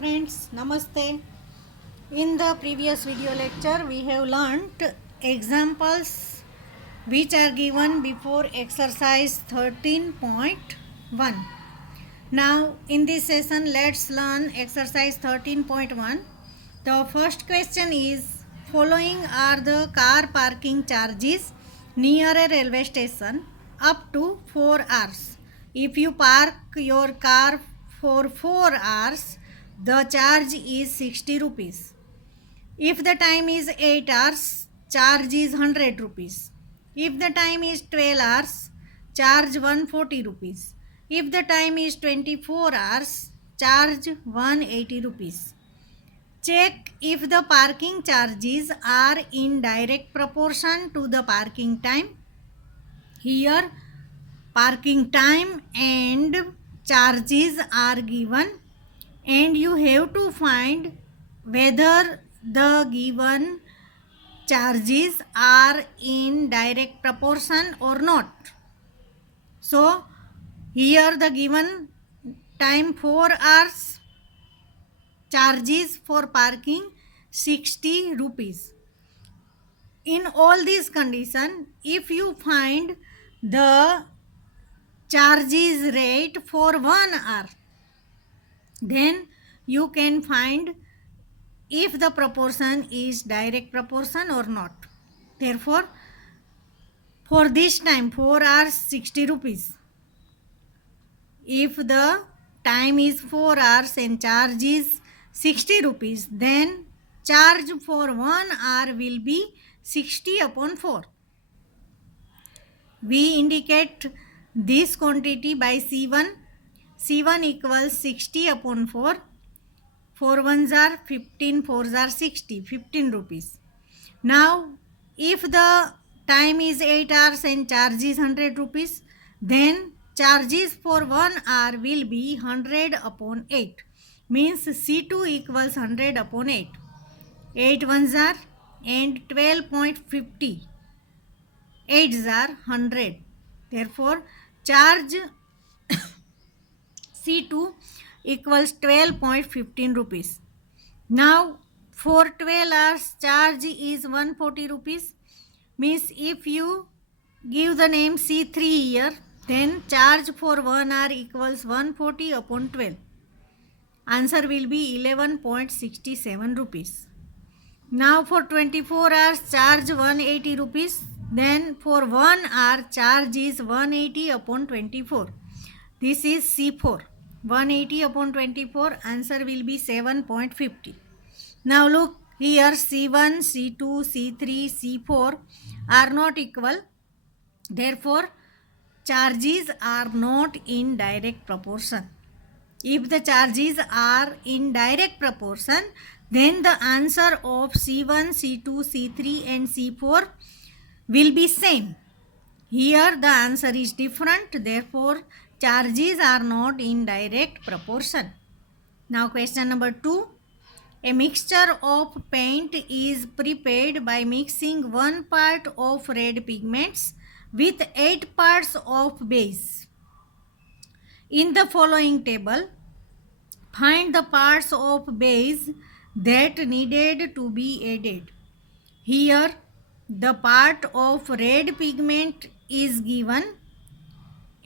Friends, Namaste. In the previous video lecture, we have learnt examples which are given before exercise 13.1. Now, in this session, let's learn exercise 13.1. The first question is, following are the car parking charges near a railway station up to 4 hours. If you park your car for 4 hours, the charge is 60 rupees. If the time is 8 hours, charge is 100 rupees. If the time is 12 hours, charge 140 rupees. If the time is 24 hours, charge 180 rupees. Check if the parking charges are in direct proportion to the parking time. Here, parking time and charges are given, and you have to find whether the given charges are in direct proportion or not. So here the given time 4 hours, charges for parking 60 rupees. In all these conditions, if you find the charges rate for 1 hour, then you can find if the proportion is direct proportion or not. Therefore, for this time 4 hours 60 rupees. If the time is 4 hours and charge is 60 rupees, then charge for 1 hour will be 60 upon 4. We indicate this quantity by C1. C1 equals 60 upon 4. 4 ones are 15, 4s are 60, 15 rupees. Now, if the time is 8 hours and charge is 100 rupees, then charges for 1 hour will be 100 upon 8. Means C2 equals 100 upon 8. 8 ones are and 12.50. 8s are 100. Therefore, charge C2 equals 12.15 rupees. Now, for 12 hours, charge is 140 rupees. Means if you give the name C3 here, then charge for 1 hour equals 140 upon 12. Answer will be 11.67 rupees. Now for 24 hours, charge 180 rupees. Then for 1 hour, charge is 180 upon 24. This is C4. 180 upon 24, answer will be 7.50. Now look here, C1, C2, C3, C4 are not equal. Therefore, charges are not in direct proportion. If the charges are in direct proportion, then the answer of C1, C2, C3 and C4 will be same. Here the answer is different, therefore charges are not in direct proportion. Now question number 2. A mixture of paint is prepared by mixing 1 part of red pigments with 8 parts of base. In the following table, find the parts of base that needed to be added. Here, the part of red pigment is given,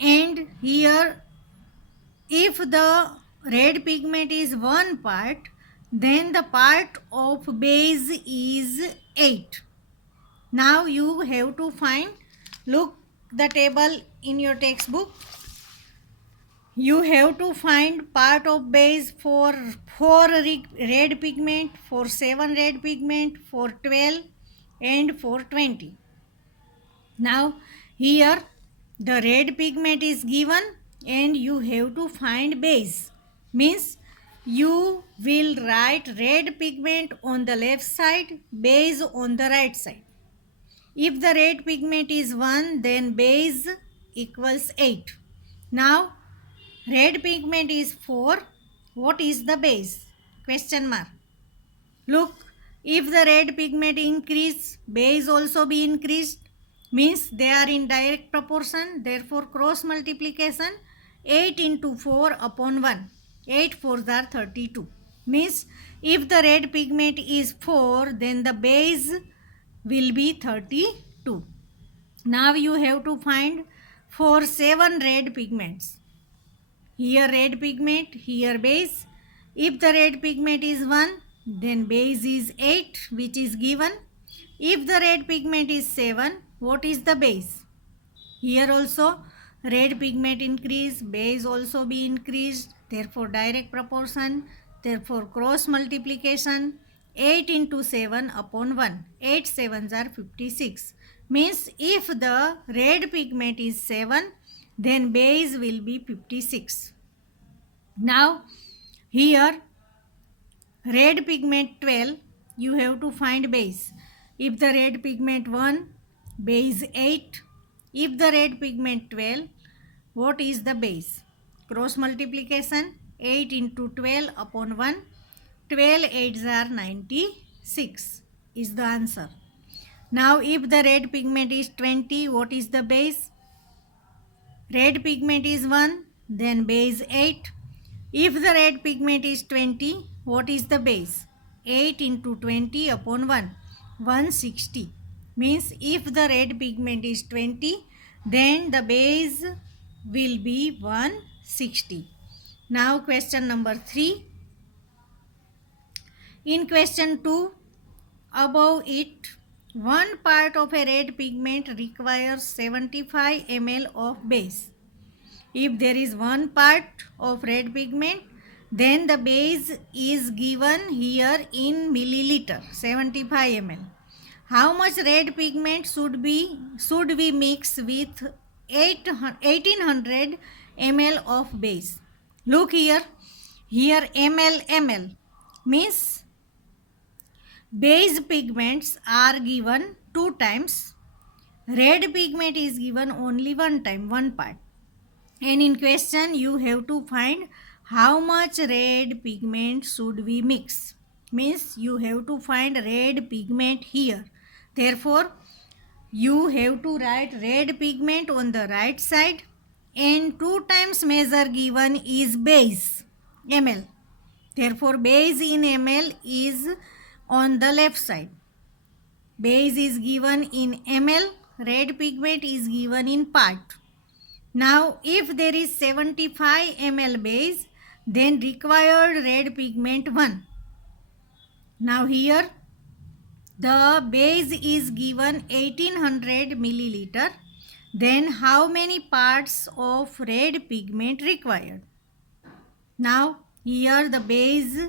and here, if the red pigment is 1 part, then the part of base is 8. Now you have to find, look the table in your textbook. You have to find part of base for 4 red pigment, for 7 red pigment, for 12 and for 20. Now here the red pigment is given and you have to find base. Means you will write red pigment on the left side, base on the right side. If the red pigment is 1, then base equals 8. Now red pigment is 4. What is the base? Question mark. Look, if the red pigment increase, base also be increased. Means they are in direct proportion. Therefore, cross multiplication 8 into 4 upon 1. 8 4s are 32. Means if the red pigment is 4, then the base will be 32. Now you have to find for 7 red pigments. Here red pigment, here base. If the red pigment is 1, then base is 8, which is given. If the red pigment is 7, what is the base? Here also red pigment increase, base also be increased. Therefore direct proportion. Therefore cross multiplication. 8 into 7 upon 1. 8 sevens are 56. Means if the red pigment is 7, then base will be 56. Now here red pigment 12, you have to find base. If the red pigment 1, base 8. If the red pigment 12, what is the base? Cross multiplication. 8 into 12 upon 1. 12 8s are 96 is the answer. Now if the red pigment is 20, what is the base? Red pigment is 1, then base 8. If the red pigment is 20, what is the base? 8 into 20 upon 1, 160. Means if the red pigment is 20, then the base will be 160. Now question number 3. In question 2, above it, one part of a red pigment requires 75 ml of base. If there is one part of red pigment, then the base is given here in milliliter, 75 ml. How much red pigment should we mix with 1800 ml of base? Look here ml means base pigments are given 2 times. Red pigment is given only 1 time, 1 part. And in question you have to find how much red pigment should we mix. Means you have to find red pigment here. Therefore you have to write red pigment on the right side, and 2 times measure given is base ml. Therefore base in ml is on the left side. Base is given in ml, red pigment is given in part. Now if there is 75 ml base, then required red pigment 1. Now here the base is given 1800 milliliter. Then how many parts of red pigment required? Now here the base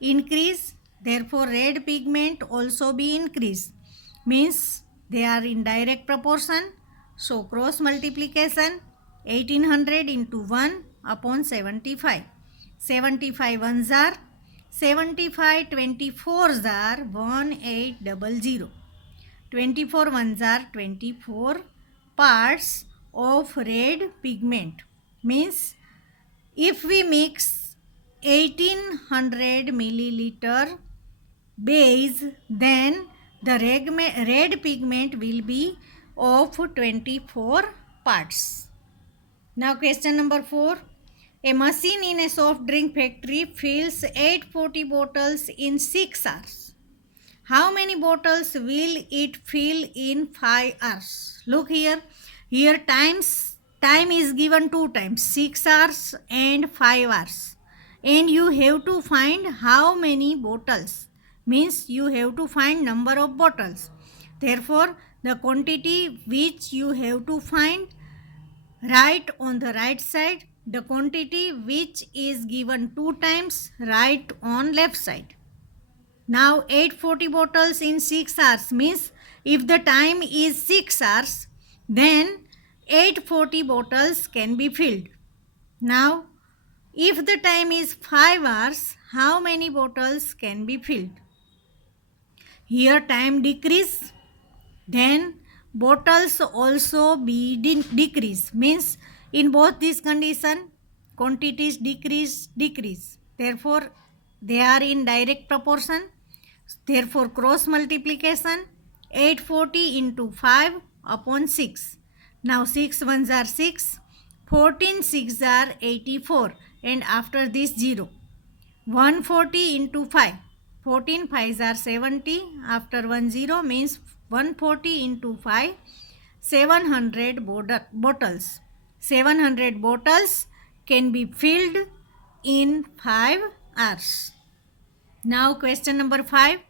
increase, therefore red pigment also be increased. Means they are in direct proportion. So cross multiplication. 1800 into 1 upon 75. 75 ones are 75, 24s are 1800. 24 ones are 24 parts of red pigment. Means if we mix 1800 milliliter base, then the red pigment will be of 24 parts. Now question number 4. A machine in a soft drink factory fills 840 bottles in 6 hours. How many bottles will it fill in 5 hours? Look here. Here time is given 2 times, 6 hours and 5 hours. And you have to find how many bottles. Means you have to find number of bottles. Therefore the quantity which you have to find, write on the right side. The quantity which is given 2 times, write on left side. Now 840 bottles in 6 hours means if the time is 6 hours, then 840 bottles can be filled. Now if the time is 5 hours, how many bottles can be filled? Here time decrease, then bottles also be decrease. Means in both this condition quantities decrease. Therefore they are in direct proportion. Therefore cross multiplication. 840 into 5 upon 6. Now 6 ones are 6. 14 6 are 84. And after this 0. 140 into 5. 14 5s are 70. After 10 means 140 into 5. 700 bottles. 700 bottles can be filled in 5 hours. Now question number 5.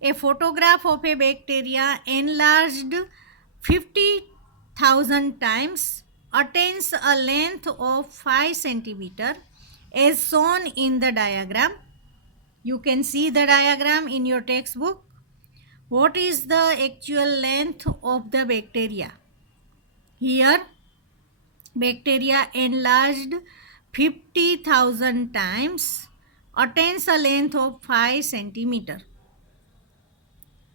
A photograph of a bacteria enlarged 50,000 times attains a length of 5 centimeter as shown in the diagram. You can see the diagram in your textbook. What is the actual length of the bacteria? Here, bacteria enlarged 50,000 times attains a length of 5 centimeter.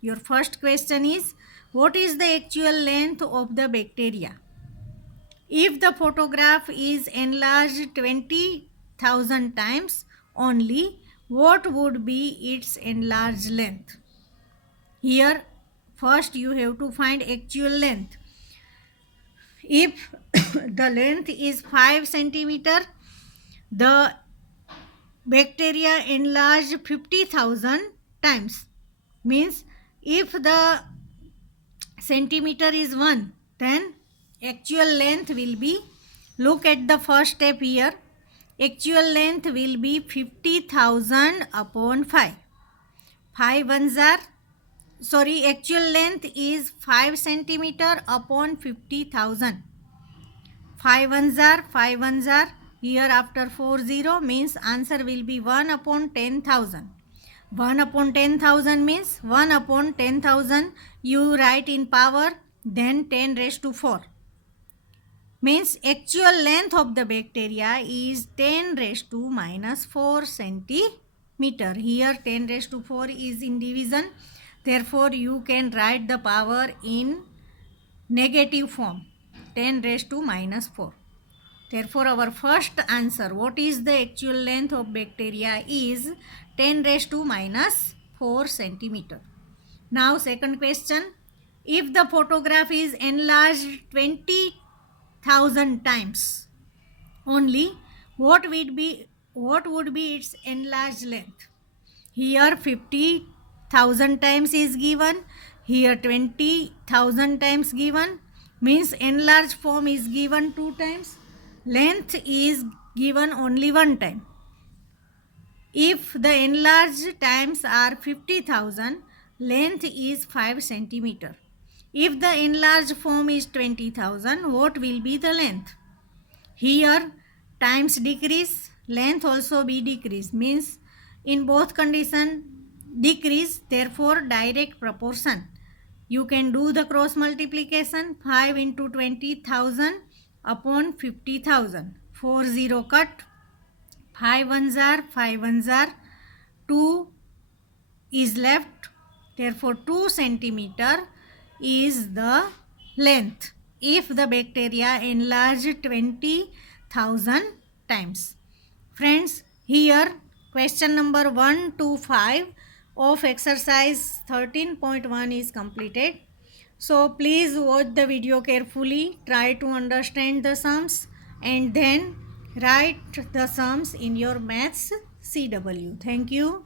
Your first question is, what is the actual length of the bacteria? If the photograph is enlarged 20,000 times only, what would be its enlarged length? Here, first you have to find actual length. If the length is 5 centimeter, the bacteria enlarged 50,000 times. Means if the centimeter is 1, then actual length will be, look at the first step here, actual length will be 50,000 upon 5. 5 ones are, sorry, actual length is 5 centimeter upon 50,000. 5 ones are, here after 40 means answer will be 1 upon 10,000. 1 upon 10,000 means 1 upon 10,000 you write in power, then 10 raised to 4. Means actual length of the bacteria is 10 raised to minus 4 centimeter. Here 10 raised to 4 is in division. Therefore you can write the power in negative form, 10 raised to minus 4. Therefore, our first answer, what is the actual length of bacteria, is 10 raised to minus 4 centimeter. Now, second question. If the photograph is enlarged 20,000 times only, what would be its enlarged length? Here 50,000 times is given. Here 20,000 times given. Means enlarged form is given 2 times. Length is given only 1 time. If the enlarged times are 50,000, length is 5 centimeter. If the enlarged form is 20,000, what will be the length? Here times decrease, length also be decrease. Means in both condition decrease, therefore direct proportion. You can do the cross multiplication. 5 into 20,000 upon 50,000. 40 cut. 5 ones are, 2 is left. Therefore 2 centimeter is the length if the bacteria enlarged 20,000 times. Friends, here question number 1 to 5 of exercise 13.1 is completed. So please watch the video carefully, try to understand the sums, and then write the sums in your maths CW. Thank you.